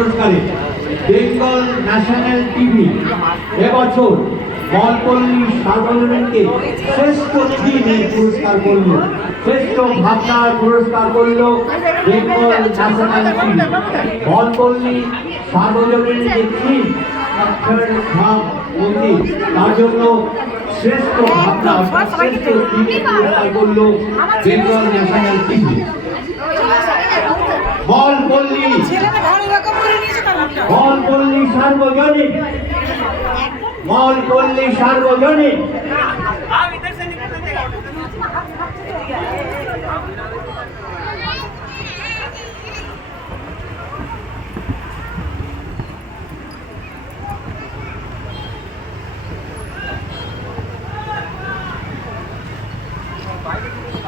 পুরস্কারে Bengal national TV এবছর মলপল্লী সার্বজনীনকে শ্রেষ্ঠ টিমের পুরস্কার করল, শ্রেষ্ঠ ভাবনার পুরস্কার করল বেঙ্গল ন্যাশনাল টিভি। মলপল্লী সার্বজনীন যে মন্দির। তার জন্য শ্রেষ্ঠ ভাবনা, শ্রেষ্ঠ টিভি পুরস্কার করল বেঙ্গল ন্যাশনাল টিভি। মলপল্লী সার্বজনীন। মলপল্লী সার্বজনীন। यहाँ